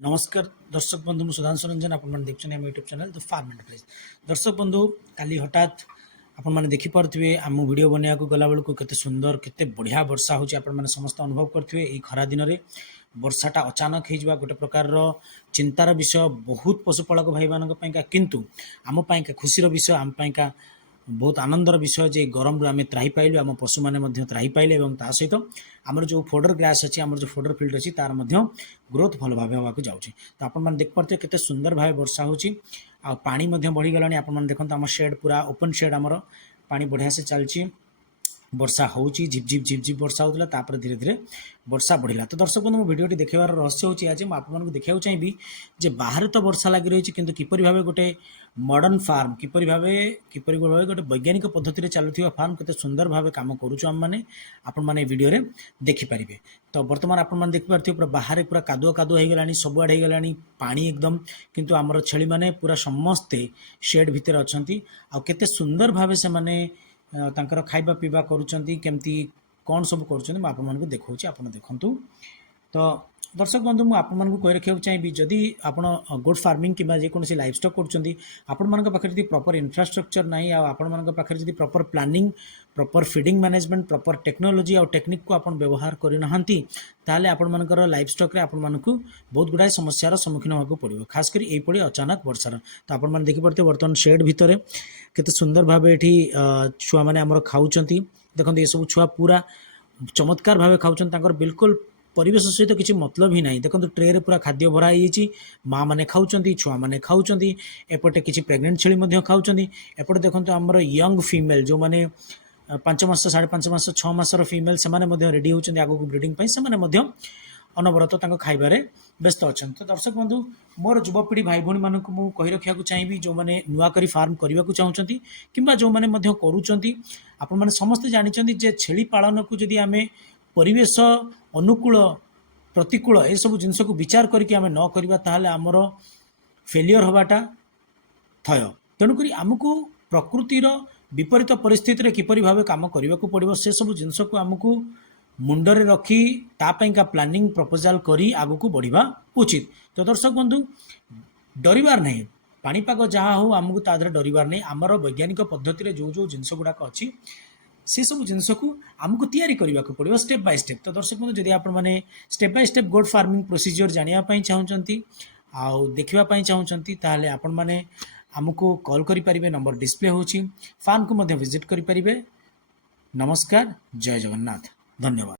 नमस्कार दर्शक बंधु मु सुधांशु रंजन आपण देखुं आम YouTube channel the farm enterprise. दर्शक बंधु काली हठात आपण मैंने देखिपे आम वीडियो बनवाक गला बेलू केते सुंदर केते बढ़िया वर्षा होची आपण मैंने समस्त अनुभव करथिबे। एई खरा दिन रे वर्षाटा अचानक हो गोटे प्रकार चिंतार विषय बहुत पशुपालक भाई मान किंतु आम पाइका खुशीर विषय आम पाइका बहुत आनंदर विषय जे गरम आम त्राही पाइलु आम पशु मैंने त्राही पाइले और ता सहित आमर जो फोडर ग्रास अच्छी आमर जो फोडर फील्ड अच्छी तार ग्रोथ भल भाव होगा जाऊँगी। तो आपने देखिपे केते सुंदर भाव वर्षा होची आ पानी बढ़ीगला। आपने देखते आम शेड पूरा ओपन शेड आमर पानी बढ़िया से चलती वर्षा होची झिप झिप वर्षा होता तापर धीरे धीरे वर्षा बढ़ला। तो दर्शक बंधु भिडियोटी देखार रहस्य होची आज मुझे देखा चाहिए जे बाहर तो वर्षा लगी रही किंतु किपरि भावे गोटे मॉडर्न फार्म किपरि भावे गोटे वैज्ञानिक पद्धति चलुवा फार्म केते सुंदर भावे काम करूँ आम मैंने आपण मैंने वीडियो रे देखिपारे। तो बर्तमान आपण मैंने देखिपे पूरा बाहर पूरा कादुआ कादुआ हो गलानी सबुआड़े हो गलानी पानी एकदम किंतु आमर छेली मैंने पूरा समस्ते शेड भितर अच्छा आ केते सुंदर भावे से माने तांकर खाइबा पीवा करुँच केमती कौन सब कर आपको देखा आप देखु। तो दर्शक बंधु मुझे कही रखा चाहिए जदि आप गोट फार्मिंग कि जेकोसी लाइफ स्टॉक कर प्रॉपर इंफ्रास्ट्रक्चर ना आपण जी proper planning proper feeding management proper technology और टेक्निक को आप व्यवहार करना ताले आपणकर लाइफ स्टॉक रे आपण मानकु बहुत गुड़ाए समस्यार सम्मुखीन होगा पड़ो खास कर यही अचानक वर्षार। तो आपण देखिपे बर्तमान शेड भितर केते सुंदर भाव ये छुआ मैंने आमर खाऊँ देखते ये सब छुआ पूरा चमत्कार भाव खाऊँ बिल्कुल परिवेश सहित किसी मतलब ही नहीं। देखो ट्रे पूरा खाद्य भरा होती माँ मैंने खाऊँ छुआ मैंने खाऊँ एपटे किसी प्रेग्नेंट छेली खाऊँ एपटे देखो आमर यंग फीमेल जो मैंने 5 मास 5.5 मास 6 मासर फीमेल से रेडी होती आगू ब्रिडिंग से अनवरत खाइबारे व्यस्त अच्छा। तो दर्शक बंधु मोर युवपीढ़ी भाई भाई मानक मुझे कही रखा चाहिए जो मैंने नुआ करी फार्म करने को चाहते कि जो मैंने करुँच समस्ते जानते जे छेली पालन को जदि आम परिवेश अनुकूल प्रतिकूल ये सब जिनस को विचार करके आम न करवा आमर फेलियर होवाटा थय। तेणुक आमको प्रकृतिर विपरीत परिस्थिति रे किपरि भावे काम करने को पड़ो से सब जिनस को आमको मुंडरे रखी तापाइका प्लानिंग प्रपोजाल करी आगु को बढ़िबा उचित। तो दर्शक बंधु डरिबार नहीं पाणीपाग जहाँ हो आमको तादरे डरिबार नहीं आमर वैज्ञानिक पद्धति रे जो जो जिनस गुड़ाक अच्छी से सब जिनस को आमको तैयारी करने को पड़ो स्टेप बाय स्टेप। तो दर्शक बंधु जदि आप मैंने step by step goat farming procedure जानापी चाहूँगी आउ देखापी चाहूँगी ताहले आपण मैंने आमको कॉल करें नंबर डिस्प्ले होची फार्म को विजिट करें। नमस्कार जय जगन्नाथ धन्यवाद।